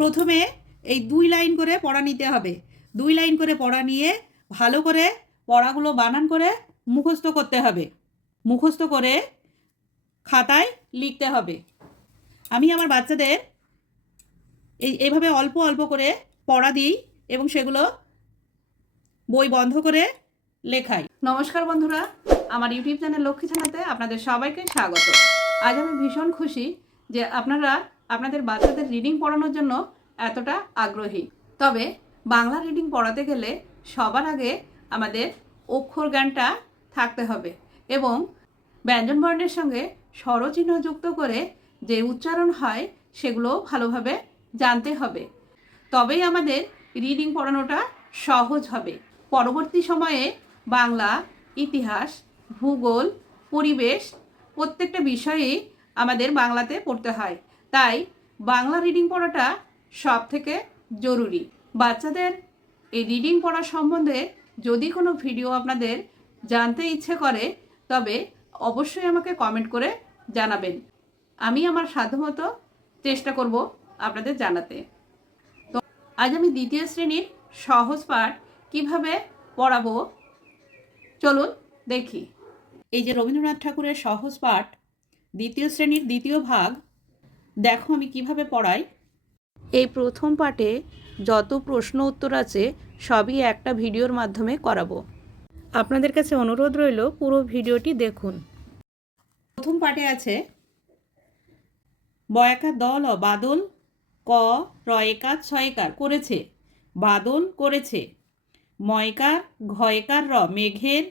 প্রথমে এই 2 লাইন করে পড়া নিতে হবে। 2 লাইন করে পড়া নিয়ে ভালো করে পড়াগুলো বানান করে মুখস্থ করতে হবে। মুখস্থ করে খাতায় লিখতে হবে। আমি আমার বাচ্চাদের এইভাবে অল্প অল্প করে পড়া দিই এবং সেগুলো বই বন্ধ করে লেখাই। নমস্কার বন্ধুরা, আমার ইউটিউব চ্যানেল লক্ষ্মী ছানাতে আপনাদের সবাইকে স্বাগত। আজ আমি ভীষণ খুশি যে আপনারা আপনাদের বাচ্চাদের রিডিং পড়ানোর জন্য এতটা আগ্রহী। তবে বাংলা রিডিং পড়াতে গেলে সবার আগে আমাদের অক্ষর জ্ঞানটা থাকতে হবে এবং ব্যঞ্জনবর্ণের সঙ্গে স্বরচিহ্ন যুক্ত করে যে উচ্চারণ হয় সেগুলো ভালোভাবে জানতে হবে। তবেই আমাদের রিডিং পড়ানোটা সহজ হবে। পরবর্তী সময়ে বাংলা, ইতিহাস, ভূগোল, পরিবেশ প্রত্যেকটা বিষয়েই আমাদের বাংলাতে পড়তে হয়। তাই বাংলা রিডিং পড়াটা সব থেকে জরুরি। বাচ্চাদের এই রিডিং পড়া সম্বন্ধে যদি কোনো ভিডিও আপনাদের জানতে ইচ্ছে করে তবে অবশ্যই আমাকে কমেন্ট করে জানাবেন। আমি আমার সাধ্যমতো চেষ্টা করব আপনাদের জানাতে। তো আজ আমি দ্বিতীয় শ্রেণীর সহজ পাঠ কিভাবে পড়াবো চলুন দেখি। এই যে রবীন্দ্রনাথ ঠাকুরের সহজ পাঠ দ্বিতীয় শ্রেণীর দ্বিতীয় ভাগ, দেখো আমি কিভাবে পড়াই। এই প্রথম পাঠে যত প্রশ্ন উত্তর আছে সবই একটা ভিডিওর মাধ্যমে করাবো। আপনাদের কাছে অনুরোধ রইল পুরো ভিডিওটি দেখুন। প্রথম পাঠে আছে বয়াকার দল বাদল, ক রয়েকার ছয়কার করেছে, বাদল করেছে, ময়কার ঘয়কার র মেঘের,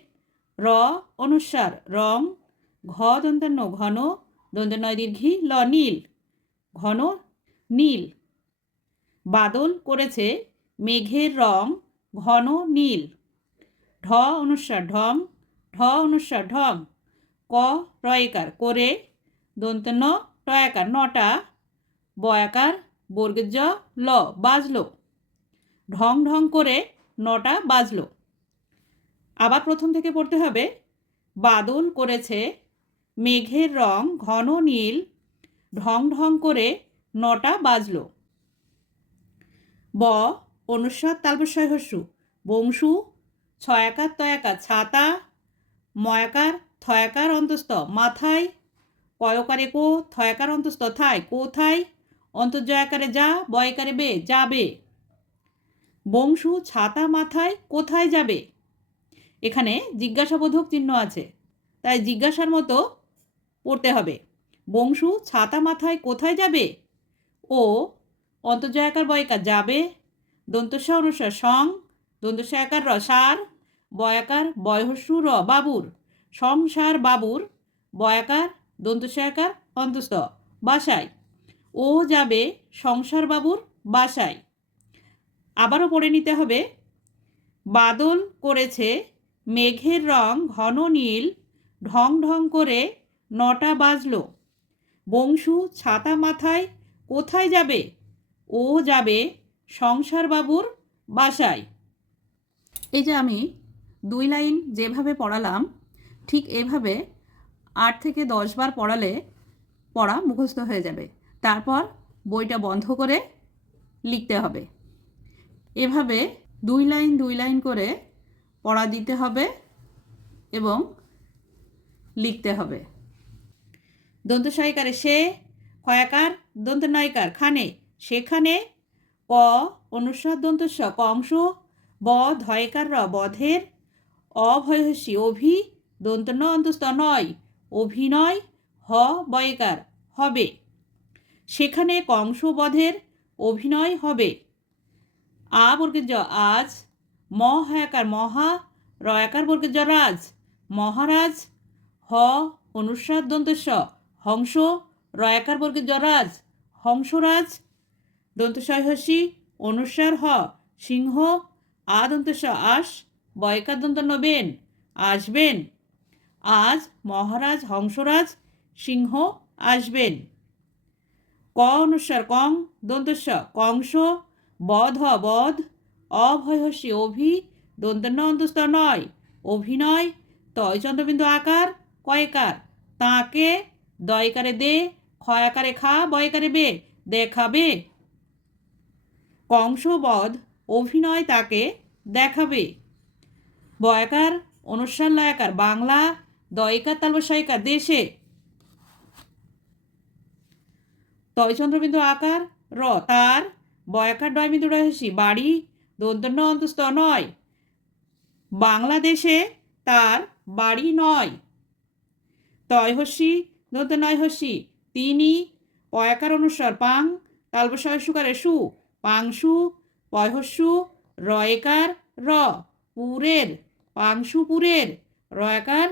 র অনুস্বার রং, ঘ দন্তন্য ঘন, দন্তনয় দীর্ঘী ল নীল, ঘন নীল। বাদল করেছে মেঘের রং ঘন নীল, ঢ অনুস্বার ঢং, ঢ অনুস্বার ঢং, ক রয়কার করে, দন্তন্য টয়াকার নটা, বয়াকার বর্গের জ ল বাজলো, ঢং ঢং করে নটা বাজলো। আবার প্রথম থেকে পড়তে হবে। বাদল করেছে মেঘের রং ঘন নীল, ঢং ঢং করে নটা বাজলো। ব অনুস্বার তালবস্বয় হস্যু, বংশু, ছয়াকার তয়াকার ছাতা, ময়াকার থয়াকার অন্তস্থ মাথায়, কয়কারে কো, থয়াকার অন্তস্থ থায় কোথায়, অন্তর্জয়াকারে যা, বয়কারে বে যাবে। বংশু ছাতা মাথায় কোথায় যাবে। এখানে জিজ্ঞাসাবোধক চিহ্ন আছে, তাই জিজ্ঞাসার মতো পড়তে হবে। বংশু ছাতা মাথায় কোথায় যাবে। ও অন্তর্জয়াকার বয়কার যাবে, দন্তস্ব অনুস্বার সং, দন্তস্বয়াকার র সার, বয়াকার বয়হস্যু র বাবুর, সংসার বাবুর, বয়াকার দন্তস্বয়াকার অন্তস্থ বাসায়, ও যাবে সংসার বাবুর বাসায়। আবারও পড়ে নিতে হবে। বাদল করেছে মেঘের রং ঘন নীল, ঢং ঢং করে নটা বাজলো। বংশু ছাতা মাথায় কোথায় যাবে। ও যাবে সংসার বাবুর বাসায়। এই যে আমি 2 লাইন যেভাবে পড়ালাম ঠিক এভাবে 8 থেকে 10 বার পড়ালে পড়া মুখস্থ হয়ে যাবে। তারপর বইটা বন্ধ করে লিখতে হবে। এভাবে 2 লাইন 2 লাইন করে পড়া দিতে হবে এবং লিখতে হবে। দন্তস্বয়কারে সে, ক্ষয়াকার দন্তনয়কার খানে সেখানে, ক অনুস্বার দন্তস্ব কংস, ব ধয়কার র বধের, অভয়হস্যি অভি, দন্তন্য অন্তস্থ নয় অভিনয়, হ বয়কার হবে, সেখানে কংস বধের অভিনয় হবে। আ বর্গের জ আজ, ম হয়াকার মহা, রয়াকার বর্গের জ রাজ, মহারাজ, হ অনুস্বার দন্তস্ব হংস, রয়াকার বর্গের জ রাজ, হংসরাজ, দন্তস্বয় হস্যি অনুস্বার হ সিংহ, আ দন্তস্ব আস, বয়কার দন্তন্য বেন আসবেন, আজ মহারাজ হংসরাজ সিংহ আসবেন। ক অনুস্বার কং, দন্তস্ব কংস, বধ বধ, অভয়হস্যি অভি, দন্তন্য অন্তস্থ নয় অভিনয়, তয় চন্দ্রবিন্দু আকার কয়কার তাকে, দয়কারে দে, ক্ষয়াকারে খা, বয়কারে বে দেখাবে। কংসবধ অভিনয় তাকে দেখাবে। বয়াকার অনুস্বার লয়াকার বাংলা, দয়কার তালবস্যইকার দেশে। তয়চন্দ্রবিন্দু আকার র তার, বয়াকার ডয়বিন্দু রহস্যি বাড়ি, দন্তন্য অন্তস্থ নয়, বাংলাদেশে তার বাড়ি নয়। তয়হস্যি দন্ত নয়হস্যি তিনি, পয়াকার অনুস্বার পাং, তালবস্যয় সুকারে সু, পাংশু, পয়হস্যু, রয়কার র, পুরের, পাংশুপুরের, রয়াকার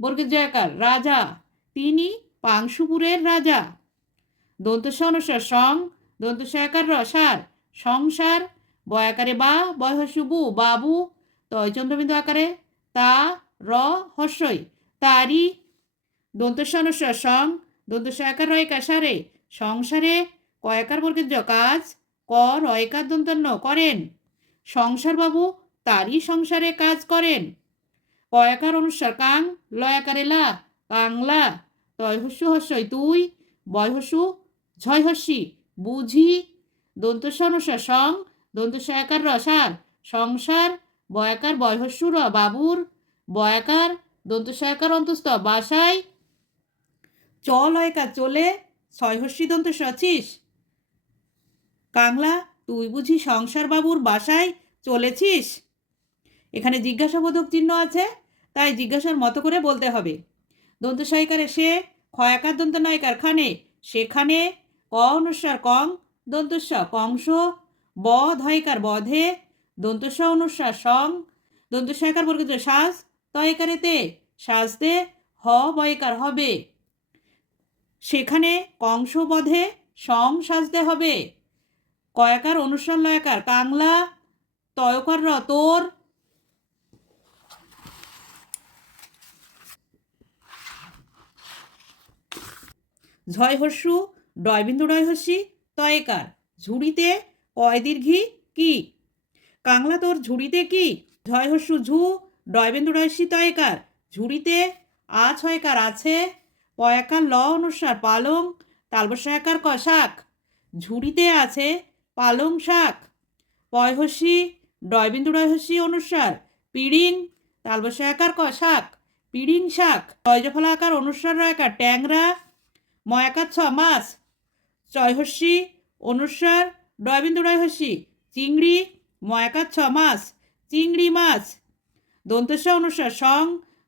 বর্গের জয়াকার রাজা, তিনি পাংশুপুরের রাজা। দন্তস্ব অনুস্বার সং, দন্তস্বয়াকার র সার, সংসার, বয়াকারে বা, বয়হস্যু বু বাবু, তয়চন্দ্রবিন্দু আকারে তা, র হস্যই তারি। দন্তস্ব অনুস্বার সং, দন্তস্বয়াকার রয়কার সারে, সংসারে, কয়াকার বর্গের জ কাজ, ক রয়কার দন্তন্য করেন, সংসারবাবু তারই সংসারে কাজ করেন। কয়াকার অনুস্বার কাং, লয়াকারে লা, কাংলা, তয়হস্যু হস্যই তুই, বয়হস্যু ঝয়হস্যি বুঝি। দন্তস্ব অনুস্বার সং, দন্তস্বয়াকার র সার, সংসার, বয়াকার বয়হস্যু র বাবুর, বয়াকার দন্তস্বয়াকার অন্তস্থ বাসায়, চ লয়কার চলে, ছয়হস্যি দন্তস্ব চিস। কাংলা তুই বুঝি সংসার বাবুর বাসায় চলেছিস। এখানে জিজ্ঞাসাবোধক চিহ্ন আছে, তাই জিজ্ঞাসার মতো করে বলতে হবে। দন্তস্বয়কারে সে, ক্ষয়াকার দন্ত নয়কার খানে, সেখানে, ক অনুস্বার কং, দন্তস্ব কংস, ব ধয়কার বধে, দন্তস্ব অনুস্বার সং, দন্তস্বয়কার বর্গের শ্বাস, তয়কারে তে, সাজতে, হ বয়কার হবে। সেখানে কংস বধে সং সাজতে হবে। কয়াকার অনুস্বার লয়াকার কাংলা, তয়কার র তোর, ঝয়হস্যু ডয়বিন্দু ডয়হস্যি তয়কার ঝুড়িতে, কয় দীর্ঘি কি, কাংলা তোর ঝুড়িতে কি, ঝয়হস্যু ঝু ডয়বিন্দু ডয়স্যি তয়কার ঝুড়িতে, আ ছয়কার আছে, পয়াকার ল অনুস্বার পালং, তালবস্যয়াকার ক শাক, ঝুড়িতে আছে পালং শাক। পয়হস্যি ডয়বিন্দু ডয়হস্যি অনুস্বার পিড়িং, তালবস্যয়াকার ক শাক, পিড়িং শাক। তয়জফলাকার অনুস্বার রয়াকার ট্যাংরা, ময়াকার ছ মাছ, চয়হস্যি অনুস্বার ডয়বিন্দু ডয়হস্যি চিংড়ি, ময়াকার ছ মাছ, চিংড়ি মাছ। দন্তস্ব অনুস্বার সং,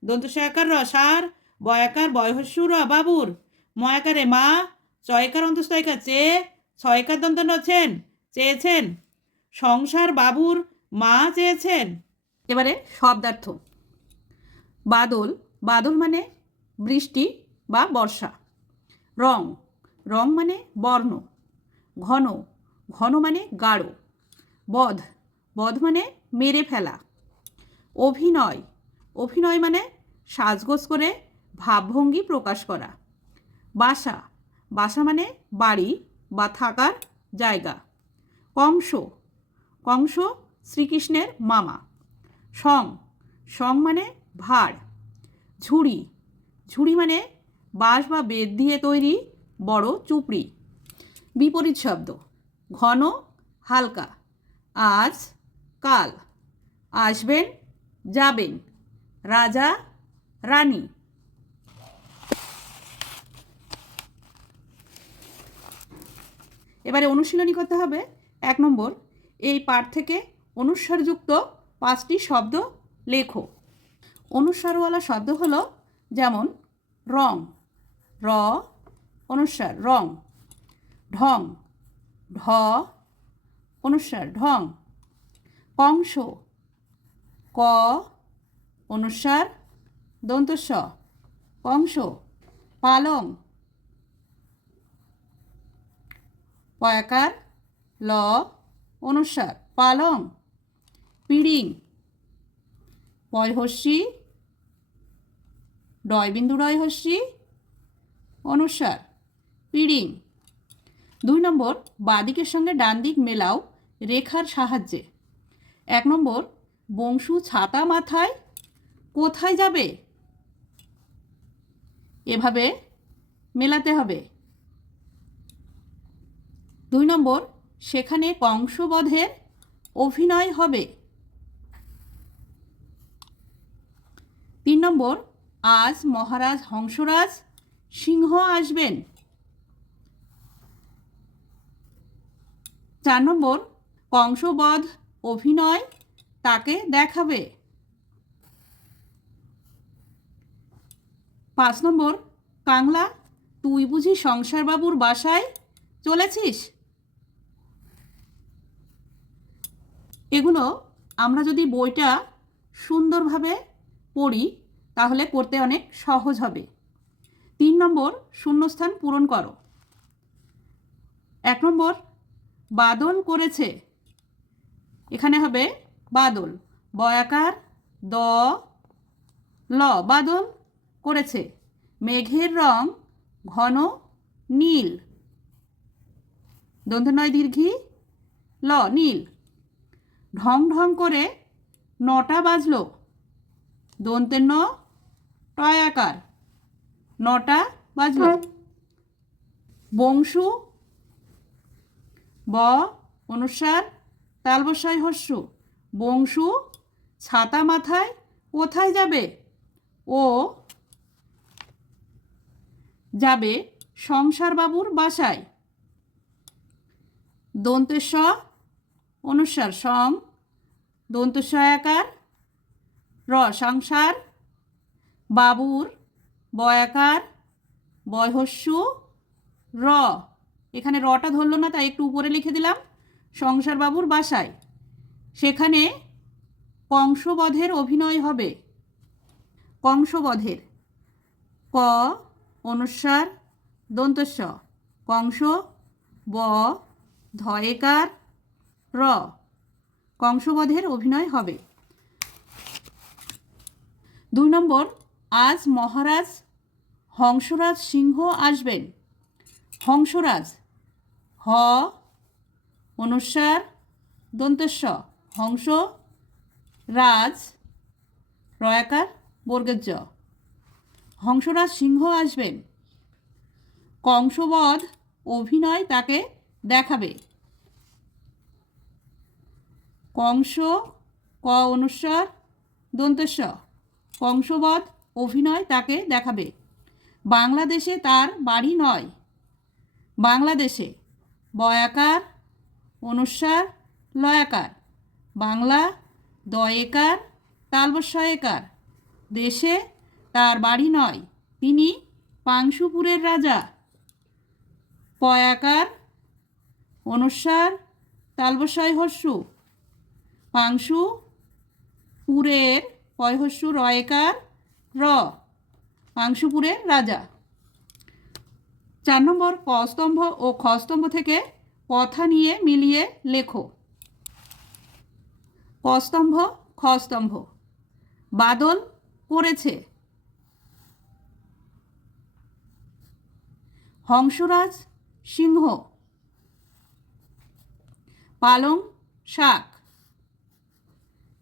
দন্তস্বয়াকার র সার, বয়াকার বয়হস্যু র বাবুর, ময়াকারে মা, চয়কার অন্তস্তয়কার চেয়ে, ছয়কার দন্ত নছেন চেয়েছেন, সংসার বাবুর মা চেয়েছেন। এবারে শব্দার্থ। বাদল, বাদল মানে বৃষ্টি বা বর্ষা। রং, রং মানে বর্ণ। ঘন, ঘন মানে গাঢ়। বধ, বধ মানে মেরে ফেলা। অভিনয়, অভিনয় মানে সাজগোজ করে ভাবভঙ্গি প্রকাশ করা। বাসা, বাসা মানে বাড়ি বা থাকার জায়গা। কংস, কংস শ্রীকৃষ্ণের মামা। সং, সং মানে ভার। ঝুড়ি, ঝুড়ি মানে বাঁশ বা বেত দিয়ে তৈরি বড় চুপড়ি। বিপরীত শব্দ। ঘন, হালকা। আজ, কাল। আসবেন, যাবেন। রাজা, রানী। এবারে অনুশীলনী করতে হবে। 1 নম্বর, এই পাঠ থেকে অনুস্বারযুক্ত 5টি শব্দ লেখো। অনুস্বারওয়ালা শব্দ হলো যেমন রং, র অনুস্বার রং। ঢং, ঢ অনুস্বার ঢং। কংস, ক অনুস্বার দন্তস্ব কংস। পালং, পয়াকার ল অনুস্বার পালং। পিড়িং, পয়হস্যি ডয়বিন্দু ডয়হস্যি অনুস্বার পিড়িং। 2 নম্বর, বাঁদিকের সঙ্গে ডান দিক মেলাও রেখার সাহায্যে। 1 নম্বর, বংশু ছাতা মাথায় কোথায় যাবে? এভাবে মেলাতে হবে। 2 নম্বর, সেখানে কংসবধের অভিনয় হবে। 3 নম্বর, আজ মহারাজ হংসরাজ সিংহ আসবেন। 4 নম্বর, কংসবধ অভিনয় তাকে দেখাবে। 5 নম্বর, কাংলা তুই বুঝি সংসারবাবুর বাসায় চলেছিস? এগুলো আমরা যদি বইটা সুন্দরভাবে পড়ি তাহলে পড়তে অনেক সহজ হবে। 3 নম্বর, শূন্যস্থান পূরণ করো। 1 নম্বর, বাদল করেছে। এখানে হবে বাদল, বয়াকার দ ল, বাদল করেছে। মেঘের রং ঘন নীল, দন্তনয় দীর্ঘী ল, নীল। ঢং ঢং করে 9টা বাজলো, দন্তের ন টয়াকার, 9টা বাজলো। বংশু ব অনুসার তালবসায় হস্য, বংশু ছাতা মাথায় কোথায় যাবে? ও যাবে সংসারবাবুর বাসায়। দন্তেশ অনুসার সং, দন্তস্বয়াকার র, সংসার, বাবুর বয়াকার বয়হস্যু র, এখানে রটা ধরল না তাই একটু উপরে লিখে দিলাম, সংসারবাবুর বাসায়। সেখানে কংসবধের অভিনয় হবে। কংসবধের ক অনুসার দন্তস্ব, কংস ব ধয়েকার র, কংসবধের অভিনয় হবে। 2 নম্বর, আজ মহারাজ হংসরাজ সিংহ আসবেন। হংসরাজ হ অনুসার দন্তস্ব, হংস, রাজ রয়াকার বর্গের জ, হংসরাজ সিংহ আসবেন। কংসবধ অভিনয় তাকে দেখাবে। কংস ক অনুসার দন্তস্ব, কংসবধ অভিনয় তাকে দেখাবে। বাংলাদেশে তার বাড়ি নয়। বাংলাদেশে বয়াকার অনুসার লয়াকার, বাংলা দয়েকার তালবস্বয়কার, দেশে তার বাড়ি নয়, তিনি পাংশুপুরের রাজা। পয়াকার অনুসার তালবস্বয় হস্যু, পাংশু পুরের পয়হস্যু রয়েকার র, পাংশুপুরের রাজা। 4 নম্বর, ক স্তম্ভ ও খ স্তম্ভ থেকে কথা নিয়ে মিলিয়ে লেখো। ক স্তম্ভ খ স্তম্ভ, বাদল করেছে। হংসরাজ সিংহ, পালং শাক,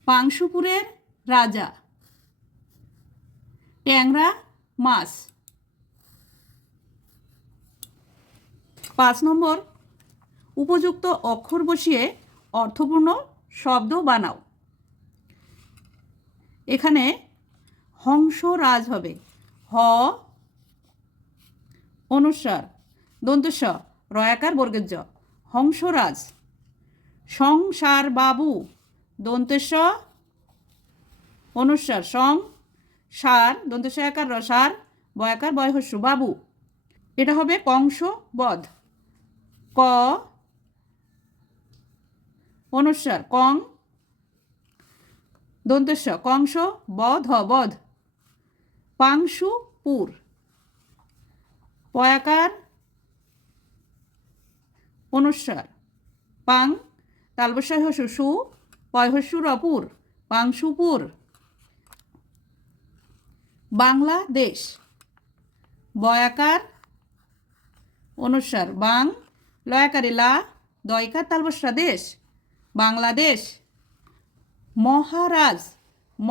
পাংশুপুরের রাজা, ট্যাংরা মাছ। 5 নম্বর, উপযুক্ত অক্ষর বসিয়ে অর্থপূর্ণ শব্দ বানাও। এখানে হংসরাজ হবে হ অনুসার দন্তস্ব রয়াকার বর্গের জ, হংসরাজ। সংসার বাবু দন্তেশ অনুসার সং, সার দন্তস্বয়াকার রসার বয়াকার বয়হস্যু, বাবু। এটা হবে কংসবধ। ক অনুসার কং দন্তস্ব কংস বধ বধ, পাংশুপুর। পয়াকার অনুসার পাং তালবস্বয় হস্যু সু, পয়হস্যুর অপুর, পাংশুপুর। বাংলাদেশ বয়াকার অনুসার বাং, লয়াকারে লা, দয়কার তালবস্যা দেশ, বাংলাদেশ। মহারাজ ম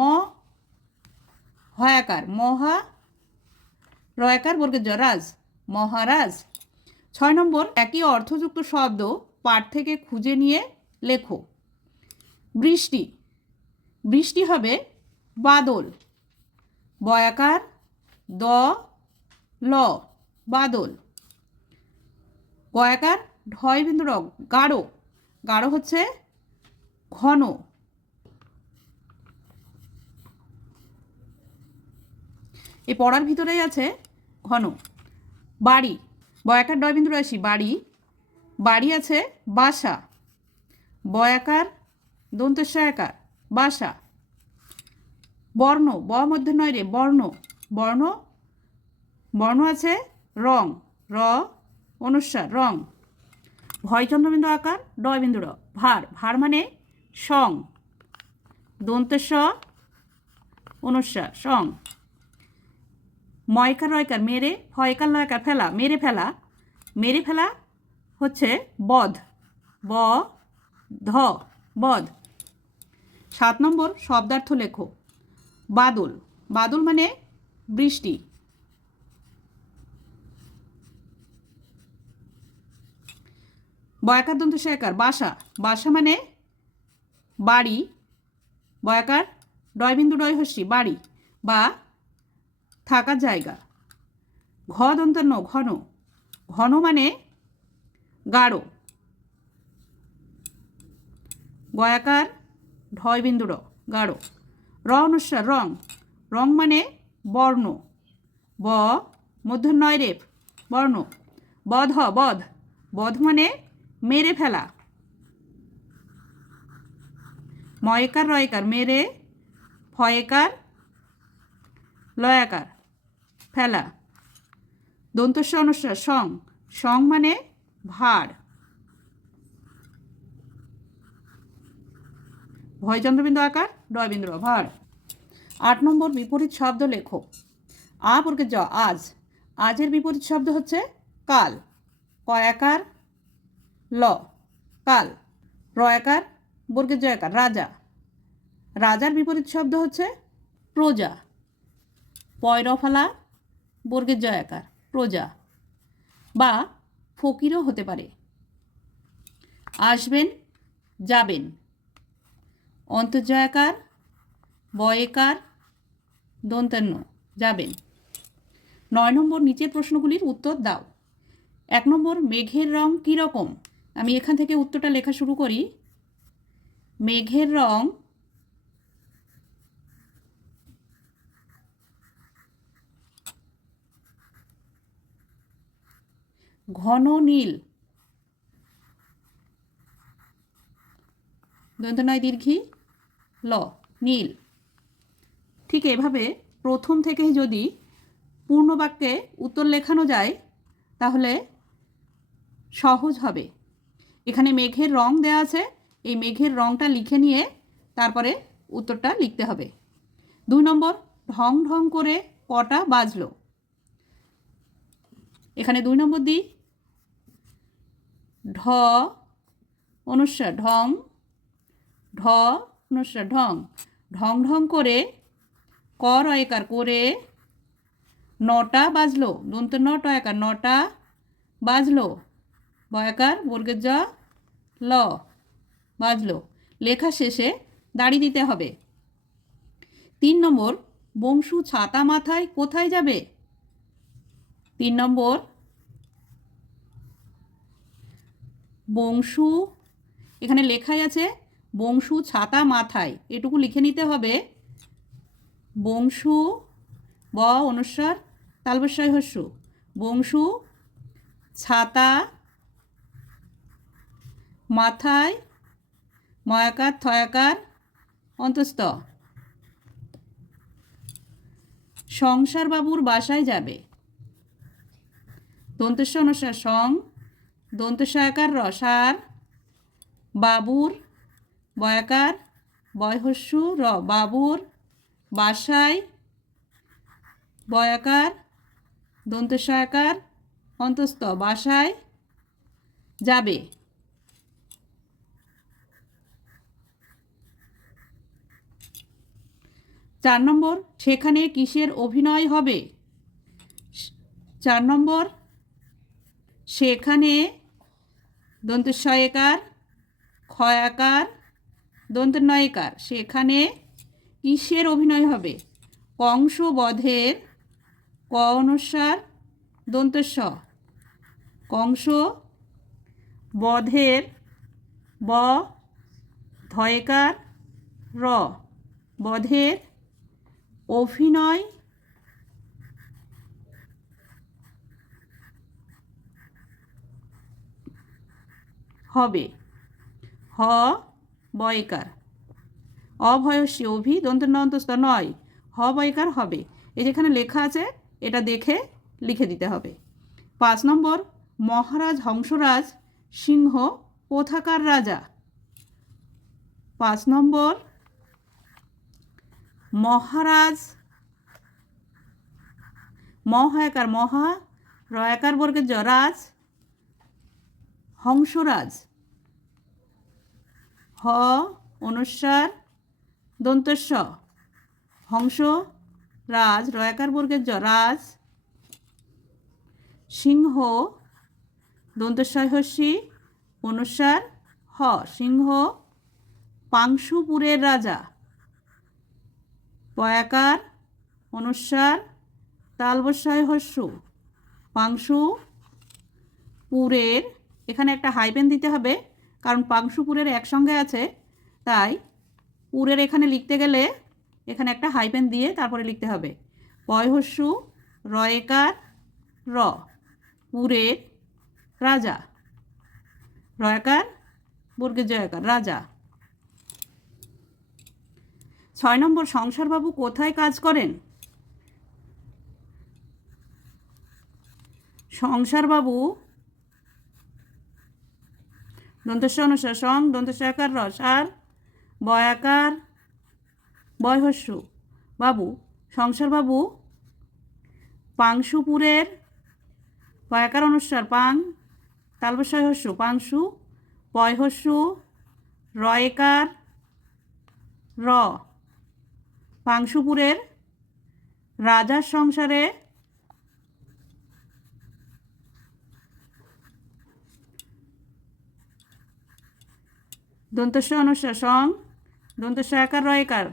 হয়াকার মহা, রয়াকার বর্গের জ, রাজ, মহারাজ। 6 নম্বর, একই অর্থযুক্ত শব্দ পাঠ থেকে খুঁজে নিয়ে লেখো। বৃষ্টি, বৃষ্টি হবে বাদল, বয়াকার দ ল বাদল। গয়াকার ঢয় বিন্দু র গাঢ়, গাঢ় হচ্ছে ঘন। এই পড়ার ভিতরেই আছে ঘন। বাড়ি, বয়াকার ডয় বিন্দু রাশি বাড়ি, বাড়ি আছে বাসা, বয়াকার দন্তস্বয়াকার বাসা। বর্ণ, ব মধ্যে নয় রে বর্ণ, বর্ণ, বর্ণ আছে রং, র অনুস্বার রং। ভয় চন্দ্রবিন্দু আকার ডয় বিন্দু র ভার, ভার মানে সং, দন্তেশ অনুস্বার সং। ময়কার রয়কার মেরে, ফয়কার লয়কার ফেলা, মেরে ফেলা, মেরে ফেলা হচ্ছে বধ, ব ধ বধ। 7 নম্বর শব্দার্থ লেখো। বাদল, বাদল মানে বৃষ্টি। বয়াকার দন্ত সয়াকার বাসা, বাসা মানে বাড়ি, বয়াকার ডয় বিন্দু ডয় হস্যি বাড়ি বা থাকার জায়গা। ঘ দন্ত ন ঘন, ঘন মানে গাঢ়, গয়াকার ঢয় বিন্দু র গাঢ়। র অনুস্বার রং, রং মানে বর্ণ, ব মধ্য নয় রেফ বর্ণ। বধ বধ, বধ মানে মেরে ফেলা। ময়কার রয়কার মেরে, ফয়কার লয়াকার ফেলা। দন্তস্ব অনুস্বার সং, সং মানে ভার। ভয় চন্দ্রবিন্দু আকার ডয় বিন্দু ভার। 8 নম্বর বিপরীত শব্দ লেখো। আ বর্গে জ আজ, আজের বিপরীত শব্দ হচ্ছে কাল, কয়াকার ল কাল। রয়াকার বর্গে জয়াকার রাজা, রাজার বিপরীত শব্দ হচ্ছে প্রজা, পয়রফালা বর্গের জয়াকার প্রজা বা ফকিরও হতে পারে। আসবেন যাবেন, অন্তর্জয়াকার বয়েকার দন্তান্ন যাবেন। 9 নম্বর নিচের প্রশ্নগুলির উত্তর দাও। 1 নম্বর মেঘের রং কীরকম? আমি এখান থেকে উত্তরটা লেখা শুরু করি। মেঘের রং ঘন নীল, দন্তনয় দীর্ঘী ল নীল। ঠিক এভাবে প্রথম থেকেই যদি পূর্ণ বাক্যে উত্তর লেখানো যায় তাহলে সহজ হবে। এখানে মেঘের রং দেওয়া আছে, এই মেঘের রংটা লিখে নিয়ে তারপরে উত্তরটা লিখতে হবে। 2 নম্বর ঢং ঢং করে কটা বাজলো। এখানে 2 নম্বর দিই ঢ অনুস্বার ঢং, ঢ অনুস্বার ঢং, ঢং ঢং করে ক রয়কার করে নটা বাজলো, দন্ত ন টয়কার নটা বাজলো, বয়াকার বর্গের জ ল বাজলো। লেখা শেষে দাড়ি দিতে হবে। 3 নম্বর বংশু ছাতা মাথায় কোথায় যাবে? 3 নম্বর বংশু, এখানে লেখাই আছে বংশু ছাতা মাথায়, এটুকু লিখে নিতে হবে। বংশু ব অনুস্বার তালবস্যয় হস্য, বংশু ছাতা মাথায় ময়াকার থয়াকার অন্তস্থ সংসার বাবুর বাসায় যাবে। দন্তস্ব অনুস্বার সং, দন্তস্বয়াকার রসার বাবুর বয়াকার বয়হস্যু র বাবুর বাসায় বয়াকার দন্তস্বয়াকার অন্তস্থ বাসায় যাবে। 4 নম্বর সেখানে কিসের অভিনয় হবে? 4 নম্বর সেখানে দন্তস্বয়কার ক্ষয়াকার দন্তনয়কার। সেখানে কিসের অভিনয় হবে? কংসবধের ক অনুস্বার দন্তস্ব, কংস বধের ব ধয়কার র, বধের অভিনয় হবে হ বয়কার। অভয়সী অভি দন্তনন্তস্থ নয়, হ বয়কার হবে। এই যেখানে লেখা আছে এটা দেখে লিখে দিতে হবে। 5 নম্বর, মহারাজ হংসরাজ সিংহ কোথাকার রাজা? 5 নম্বর, মহারাজ মহাকার মহা রয়াকার বর্গের জ রাজ হংসরাজ, হ অনুস্বার দন্তস্ব হংস রাজ রয়াকার বর্গের জ রাজ সিংহ দন্তস্বয় হস্যি অনুস্বার হ সিংহ পাংশুপুরের রাজা, পয়াকার অনুস্বার তালবস্যয় হস্যু পাংশুপুরের। এখানে একটা হাইপেন দিতে হবে কারণ পাংশুপুরের একসঙ্গে আছে, তাই পুরের এখানে লিখতে গেলে এখানে একটা হাইপেন দিয়ে তারপরে লিখতে হবে। পয় হস্যু রয়েকার র, পুরের রাজা, রয়াকার বর্গের জয়াকার রাজা। 6 নম্বর, সংসারবাবু কোথায় কাজ করেন? সংসারবাবু দন্তস্ব অনুস্বার সং দন্তস্বয়াকার র সার বয়াকার বয় হস্যু বাবু, সংসারবাবু পাংশুপুরের পয়াকার অনুস্বার পাং তালবস্যয় হস্যু পাংশু পয় হস্যু রয়েকার র, পাংশুপুরের রাজার সংসারে দন্তস্ব অনুস্বার সং দন্তস্বয়াকার রয়কার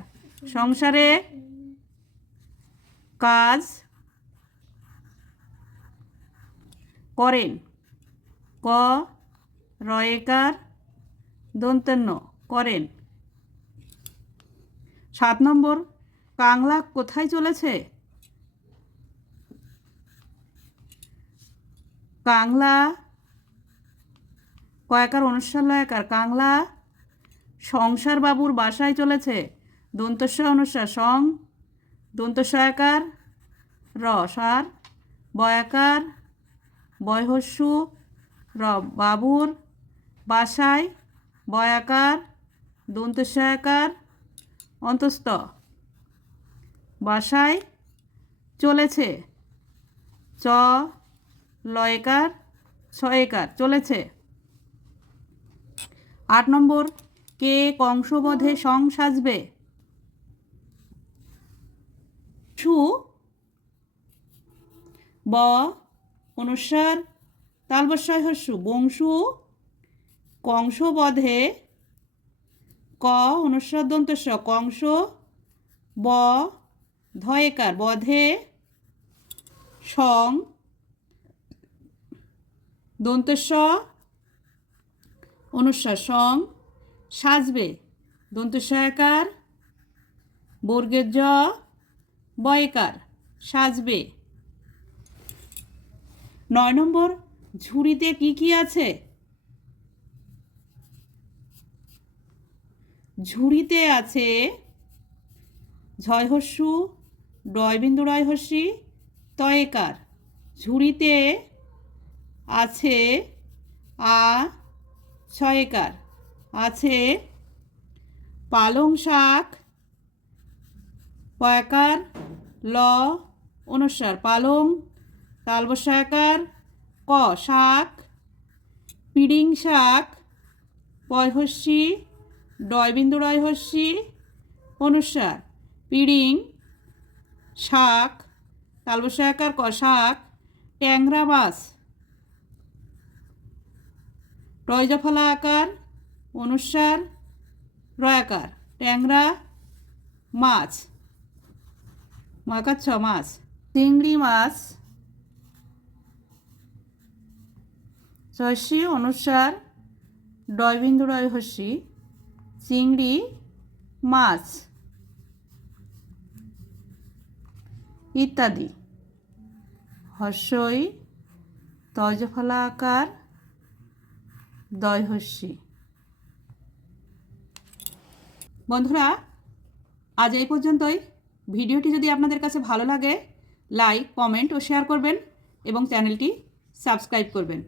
সংসারে কাজ করেন, ক রয়েকার দন্তন্য করেন। 7 নম্বর, কাংলা কোথায় চলেছে? কাংলা কয়াকার অনুস্বার লয়াকার কাংলা সংসার বাবুর বাসায় চলেছে, দন্তস্ব অনুস্বার সং দন্তস্বয়াকার র সার বয়াকার বয় হস্যু র বাবুর বাসায় বয়াকার দন্তস্বয়াকার অন্তস্থ বাসায় চলেছে, চ লয়কার ছয়কার চলেছে। 8 নম্বর, কে কংসবধে সং সাজবে? সু ব অনুস্বার তালবস্যয় হস্যু বংশু কংসবধে ক অনুস্বার দন্তস্ব কংস ব ধয়েকার বধে সং দন্তস্ব অনুস্বার সং সাজবে, দন্তস্বয়াকার বর্গের জ বয়কার সাজবে। 9 নম্বর, ঝুড়িতে কি কি আছে? ঝুড়িতে আছে ঝয় হস্যু ডয়বিন্দু রয় হস্যি তয়কার, ঝুড়িতে আছে আ ছয়কার আছে পালং শাক পয়াকার ল অনুস্বার পালং তালবস্যয়াকার ক শাক, পিডিং শাক পয় হস্যি ডয়বিন্দু রয় হস্যি অনুস্বার পিডিং শাক তালবস্যয়াকার ক শাক, ট্যাংরা মাছ টয়জফলা আকার অনুস্বার রয়াকার ট্যাংরা মাছ মাকাচ্ছ মাছ চিংড়ি মাছ হস্যি অনুস্বার ডয়বিন্দু রয় হস্যি চিংড়ি মাছ ইত্যাদি হস্যই তয়জফলা আকার দয় হস্যি। বন্ধুরা আজ এই পর্যন্তই। ভিডিওটি যদি আপনাদের কাছে ভালো লাগে লাইক কমেন্ট ও শেয়ার করবেন এবং চ্যানেলটি সাবস্ক্রাইব করবেন।